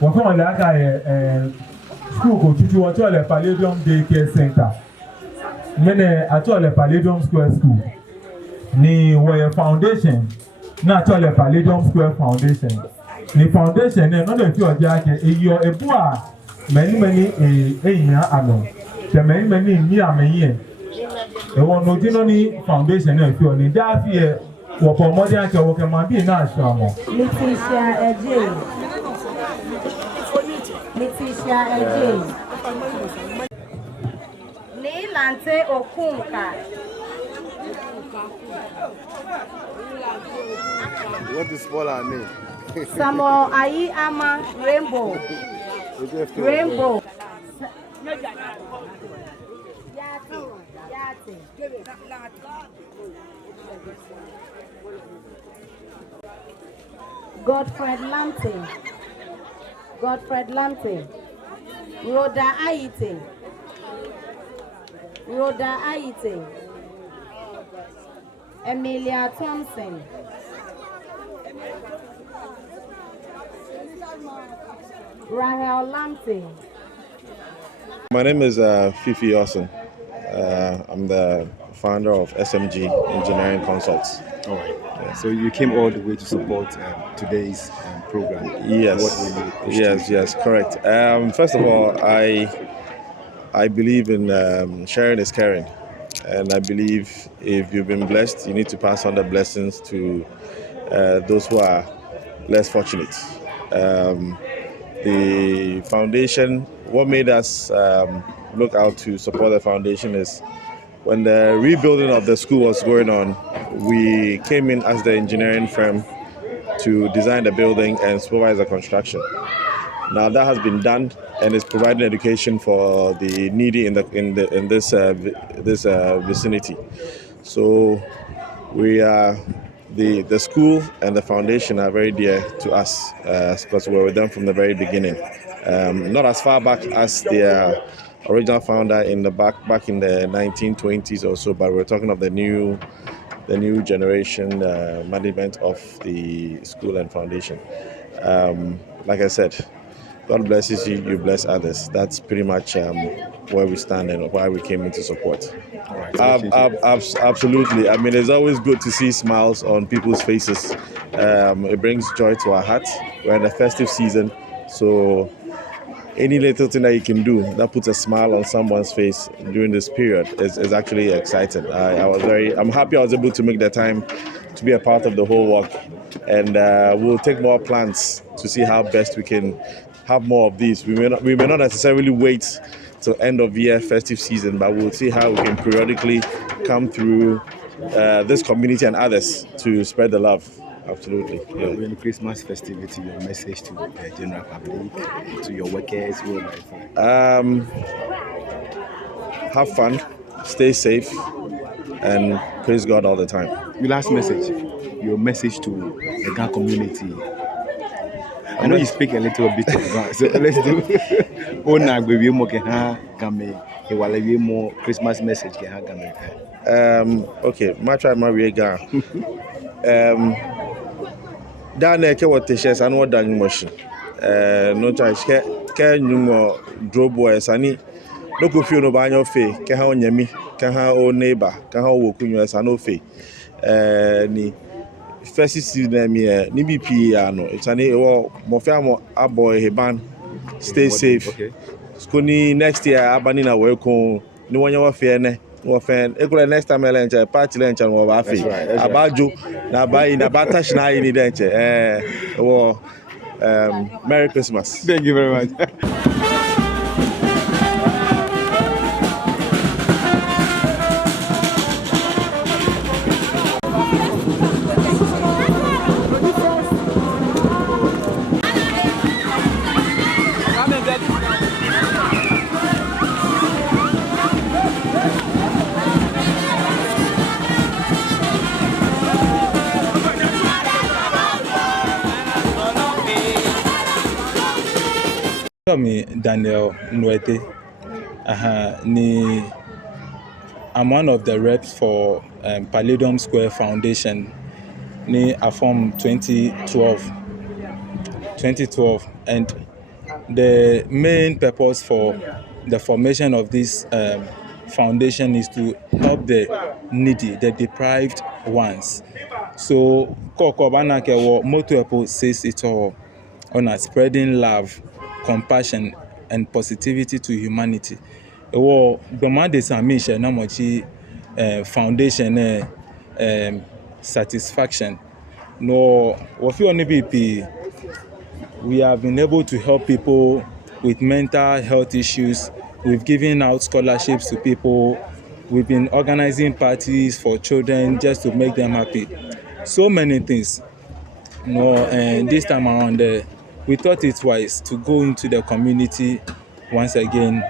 Wọ́n fún ọ̀lẹ́ àkà school kò tuntun wọ́n tí ọ̀lẹ́ Palladium Daycare Center mẹ́nẹ̀ àti ọ̀lẹ́ Palladium Square School ní wọ̀nyẹ foundation náà àti ọ̀lẹ́ Palladium Square Foundation ní foundation náà lọ́dọ̀ tí ọ̀jẹ́ àkẹ́ èyí ẹ̀bú à mẹ́nìmẹ́nì èyìnà àná tẹ̀ mẹ́nìmẹ́nì ní àmẹ́yìn ẹ̀ ẹ̀wọ̀n ní ojú náà ní foundation náà fi ọ̀nì dáàfì ẹ̀ wọ̀pọ̀ ọmọdé àkẹ́ wọ̀kẹ́ máa bí náà ṣọ àmọ́. Leticia Eje. Lante Okunka. What is Paula name? Samo Ayi Ama Rainbow. Rainbow. Yati. Godfred Lante. Rhoda Aite. Emilia Thompson. Rahel Lante. My name is Fifi Austin. I'm the founder of SMG Engineering Consults. All right. So you came all the way to support today's program. Yes. Yes, correct. First of all, I believe in sharing is caring, and I believe if you've been blessed, you need to pass on the blessings to those who are less fortunate. The foundation, what made us look out to support the foundation is when the rebuilding of the school was going on, we came in as the engineering firm to design the building and supervise the construction. Now that has been done and is providing education for the needy in this vicinity. So we are the school and the foundation are very dear to us because we were with them from the very beginning. Not as far back as their original founder in the back in the 1920s or so, but we're talking of the new generation management of the school and foundation. Like I said, God blesses you, you bless others. That's pretty much where we stand and why we came in to support. Absolutely. I mean, it's always good to see smiles on people's faces. It brings joy to our hearts. We're in the festive season, so any little thing that you can do that puts a smile on someone's face during this period is actually exciting. I'm happy I was able to make the time to be a part of the whole work, and we'll take more plans to see how best we can have more of these. We may not necessarily wait till end of year festive season, but we'll see how we can periodically come through this community and others to spread the love. Absolutely. Yeah. When Christmas festivity, your message to the general public, to your workers, what would have fun, stay safe, and praise God all the time. Your last message, your message to the Ghana community. I know you speak a little bit of Ghana, so let's do. More Christmas message. Okay, my try my way Ghana. Down there, what the shares and what Gamashie. no charge ke nyumo drobo esani no ko fio no ba nyo fe ke ha onyami ke ha o neighbor ke ha wo kunyo esano fe ni first season mi ni BP ya no esani wo mo fe amo aboy heban stay safe skoni next year abani na we ko ni wonya wa fe ne wo fe ekura next time elenche party lenche wo ba fe abajo na bai na batash na yi ni denche wo Merry Christmas. Thank you very much. Me Daniel Nwete. I'm one of the reps for Palladium Square Foundation. I formed 2012, and the main purpose for the formation of this foundation is to help the needy, the deprived ones. So, Kokobanake motto says it all on spreading love, compassion, and positivity to humanity. Foundation satisfaction. No, we have been able to help people with mental health issues. We've given out scholarships to people. We've been organizing parties for children just to make them happy. So many things. And this time around, we thought it wise to go into the community once again,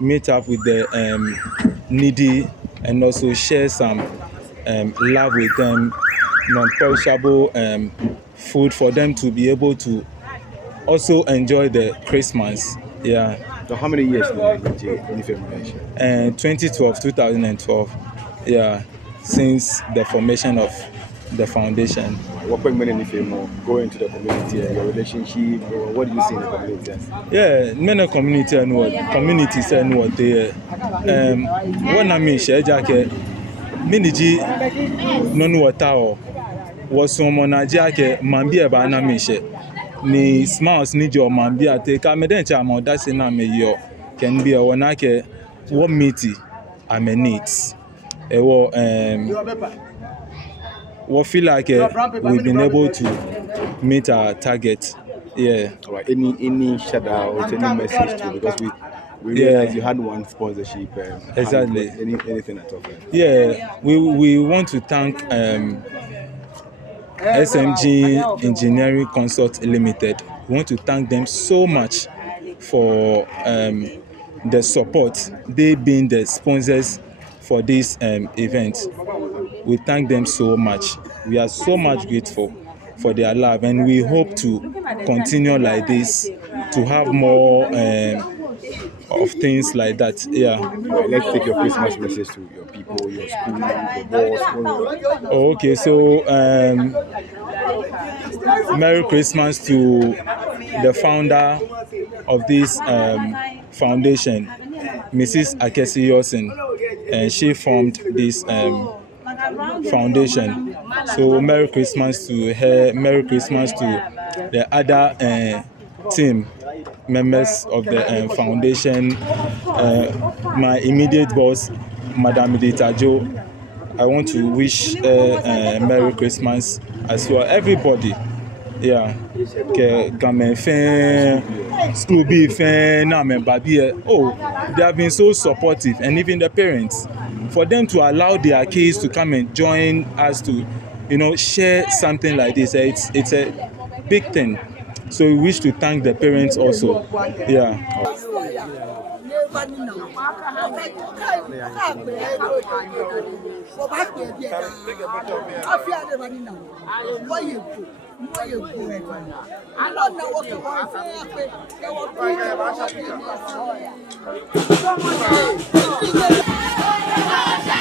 meet up with the needy, and also share some love with them, non-perishable food for them to be able to also enjoy the Christmas. Yeah. So how many years did you 2012. Yeah, since the formation of the foundation. What many go into the community and your relationship, or what do you see in the community? Yeah, many communities and what they when I mean share jacket miniji non water was someone ajake mambi eba na mishe ni smiles ni jo mambi ateka medencha ma that's na me yo can be a wanake what meaty am needs we feel like we've been able to meet our target. Yeah. All right. Any shout out, any message to, because we realized you had one sponsorship. Exactly. Anything at all? Yeah. We want to thank SMG Engineering Consult Limited. We want to thank them so much for the support. They being the sponsors for this event. We thank them so much. We are so much grateful for their love, and we hope to continue like this, to have more of things like that. Yeah. Right, let's take your Christmas message to your people, your school, your boss. Okay, so Merry Christmas to the founder of this foundation, Mrs. Akesi Yosin, and she formed this foundation. So Merry Christmas to her, Merry Christmas to the other team members of the foundation, my immediate boss, Madam Ditajo. I want to wish Merry Christmas as well. Everybody, yeah. Gamen fan, school be fan, oh, they have been so supportive, and even the parents, for them to allow their kids to come and join us to, share something like this. It's a big thing. So we wish to thank the parents also. Yeah. I